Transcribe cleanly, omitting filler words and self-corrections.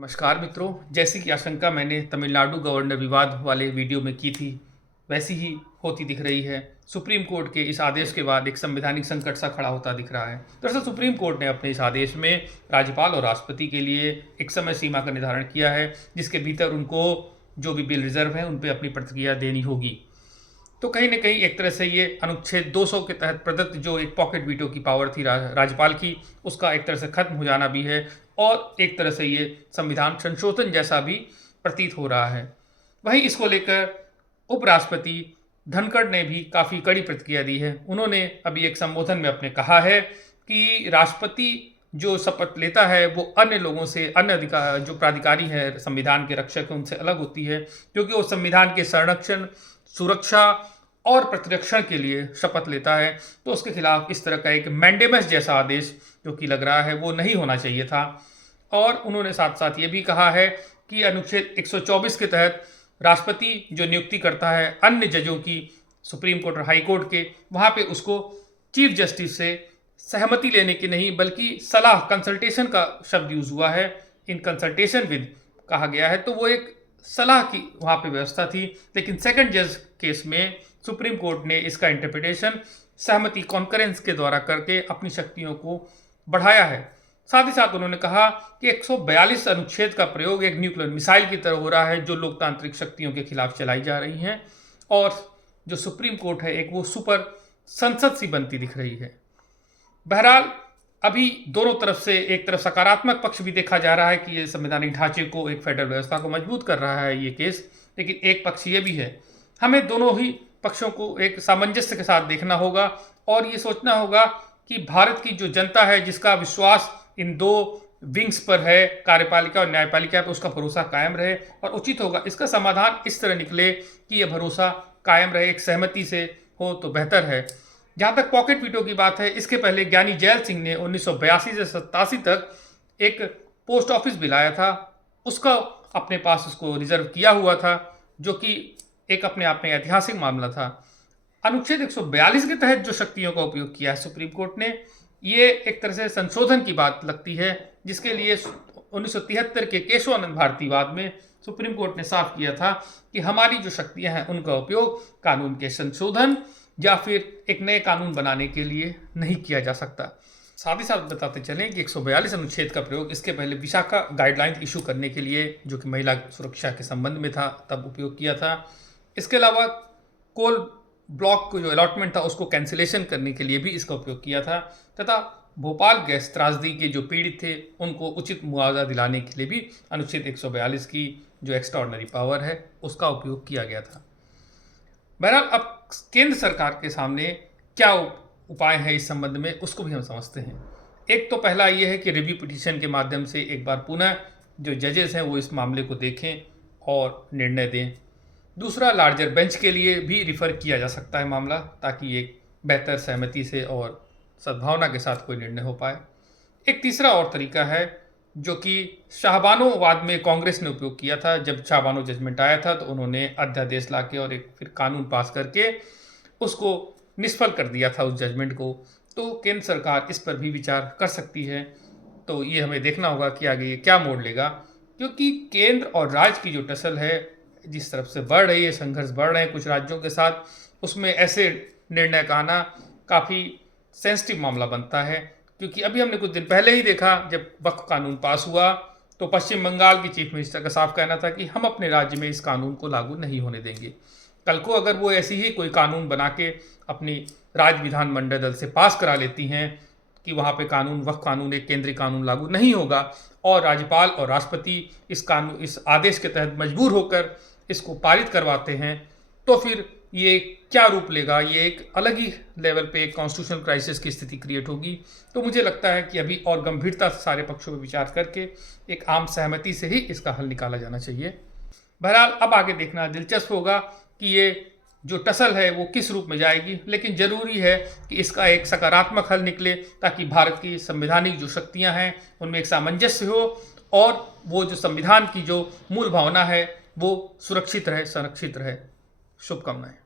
नमस्कार मित्रों, जैसी कि आशंका मैंने तमिलनाडु गवर्नर विवाद वाले वीडियो में की थी, वैसी ही होती दिख रही है। सुप्रीम कोर्ट के इस आदेश के बाद एक संवैधानिक संकट सा खड़ा होता दिख रहा है। दरअसल सुप्रीम कोर्ट ने अपने इस आदेश में राज्यपाल और राष्ट्रपति के लिए एक समय सीमा का निर्धारण किया है, जिसके भीतर उनको जो भी बिल रिजर्व है उन पर अपनी प्रतिक्रिया देनी होगी। तो कहीं ना कहीं एक तरह से ये अनुच्छेद 200 के तहत प्रदत्त जो एक पॉकेट वीटो की पावर थी राज्यपाल की, उसका एक तरह से खत्म हो जाना भी है और एक तरह से ये संविधान संशोधन जैसा भी प्रतीत हो रहा है। वहीं इसको लेकर उपराष्ट्रपति धनखड़ ने भी काफ़ी कड़ी प्रतिक्रिया दी है। उन्होंने अभी एक संबोधन में अपने कहा है कि राष्ट्रपति जो शपथ लेता है वो अन्य लोगों से, अन्य अधिकार जो प्राधिकारी है संविधान के रक्षक है उनसे अलग होती है, क्योंकि वो संविधान के संरक्षण, सुरक्षा और प्रतिरक्षण के लिए शपथ लेता है। तो उसके खिलाफ इस तरह का एक मैंडेमस जैसा आदेश जो कि लग रहा है वो नहीं होना चाहिए था। और उन्होंने साथ साथ ये भी कहा है कि अनुच्छेद 124 के तहत राष्ट्रपति जो नियुक्ति करता है अन्य जजों की, सुप्रीम कोर्ट और हाई कोर्ट के, वहाँ पे उसको चीफ जस्टिस से सहमति लेने की नहीं बल्कि सलाह, कंसल्टेशन का शब्द यूज़ हुआ है, इन कंसल्टेशन विद कहा गया है। तो वो एक सलाह की वहाँ पे व्यवस्था थी, लेकिन सेकंड जज केस में सुप्रीम कोर्ट ने इसका इंटरप्रिटेशन सहमति कॉन्करेंस के द्वारा करके अपनी शक्तियों को बढ़ाया है। साथ ही साथ उन्होंने कहा कि 142 अनुच्छेद का प्रयोग एक न्यूक्लियर मिसाइल की तरह हो रहा है जो लोकतांत्रिक शक्तियों के खिलाफ चलाई जा रही हैं, और जो सुप्रीम कोर्ट है एक वो सुपर संसद सी बनती दिख रही है। बहरहाल अभी दोनों तरफ से एक तरफ सकारात्मक पक्ष भी देखा जा रहा है कि ये संवैधानिक ढांचे को, एक फेडरल व्यवस्था को मजबूत कर रहा है ये केस, लेकिन एक पक्ष ये भी है, हमें दोनों ही पक्षों को एक सामंजस्य के साथ देखना होगा और ये सोचना होगा कि भारत की जो जनता है जिसका विश्वास इन दो विंग्स पर है, कार्यपालिका और न्यायपालिका पर, उसका भरोसा कायम रहे और उचित होगा इसका समाधान इस तरह निकले कि यह भरोसा कायम रहे, एक सहमति से हो तो बेहतर है। जहाँ तक पॉकेट वीटो की बात है, इसके पहले ज्ञानी जैल सिंह ने 1982 से 87 तक एक पोस्ट ऑफिस बिल आया था, उसका अपने पास उसको रिजर्व किया हुआ था, जो कि एक अपने आप में ऐतिहासिक मामला था। अनुच्छेद 142 के तहत जो शक्तियों का उपयोग किया है सुप्रीम कोर्ट ने, ये एक तरह से संशोधन की बात लगती है, जिसके लिए 1973 के केशवानंद भारती वाद में सुप्रीम कोर्ट ने साफ किया था कि हमारी जो शक्तियां हैं उनका उपयोग कानून के संशोधन या फिर एक नए कानून बनाने के लिए नहीं किया जा सकता। साथ ही साथ बताते चलें कि 142 अनुच्छेद का प्रयोग इसके पहले विशाखा गाइडलाइन इशू करने के लिए, जो कि महिला सुरक्षा के संबंध में था, तब उपयोग किया था। इसके अलावा कोल ब्लॉक को जो अलॉटमेंट था उसको कैंसिलेशन करने के लिए भी इसका उपयोग किया था, तथा भोपाल गैस त्रासदी के जो पीड़ित थे उनको उचित मुआवजा दिलाने के लिए भी अनुच्छेद 142 की जो एक्स्ट्राऑर्डिनरी पावर है उसका उपयोग किया गया था। बहरहाल अब केंद्र सरकार के सामने क्या उपाय है इस संबंध में, उसको भी हम समझते हैं। एक तो पहला ये है कि रिव्यू पिटीशन के माध्यम से एक बार पुनः जो जजेस हैं वो इस मामले को देखें और निर्णय दें। दूसरा, लार्जर बेंच के लिए भी रिफ़र किया जा सकता है मामला, ताकि एक बेहतर सहमति से और सद्भावना के साथ कोई निर्णय हो पाए। एक तीसरा और तरीका है जो कि शाहबानो वाद में कांग्रेस ने उपयोग किया था। जब शाहबानो जजमेंट आया था तो उन्होंने अध्यादेश लाके और एक फिर कानून पास करके उसको निष्फल कर दिया था उस जजमेंट को। तो केंद्र सरकार इस पर भी विचार कर सकती है। तो ये हमें देखना होगा कि आगे ये क्या मोड़ लेगा, क्योंकि केंद्र और राज्य की जो टसल है जिस तरफ से बढ़ रही है, संघर्ष बढ़ रहे हैं कुछ राज्यों के साथ, उसमें ऐसे निर्णय का आना काफ़ी सेंसिटिव मामला बनता है। क्योंकि अभी हमने कुछ दिन पहले ही देखा, जब वक्फ कानून पास हुआ तो पश्चिम बंगाल की चीफ मिनिस्टर का साफ कहना था कि हम अपने राज्य में इस कानून को लागू नहीं होने देंगे। कल को अगर वो ऐसी ही कोई कानून बना के अपनी राज्य विधानमंडल दल से पास करा लेती हैं कि वहाँ पे कानून, वक्फ कानून, एक केंद्रीय कानून लागू नहीं होगा, और राज्यपाल और राष्ट्रपति इस आदेश के तहत मजबूर होकर इसको पारित करवाते हैं, तो फिर ये क्या रूप लेगा, ये एक अलग ही लेवल पे एक कॉन्स्टिट्यूशनल क्राइसिस की स्थिति क्रिएट होगी। तो मुझे लगता है कि अभी और गंभीरता से सारे पक्षों पर विचार करके एक आम सहमति से ही इसका हल निकाला जाना चाहिए। बहरहाल अब आगे देखना दिलचस्प होगा कि ये जो टसल है वो किस रूप में जाएगी, लेकिन ज़रूरी है कि इसका एक सकारात्मक हल निकले, ताकि भारत की संवैधानिक जो शक्तियाँ हैं उनमें एक सामंजस्य हो और वो जो संविधान की जो मूल भावना है वो सुरक्षित रहे, संरक्षित रहे। शुभकामनाएं।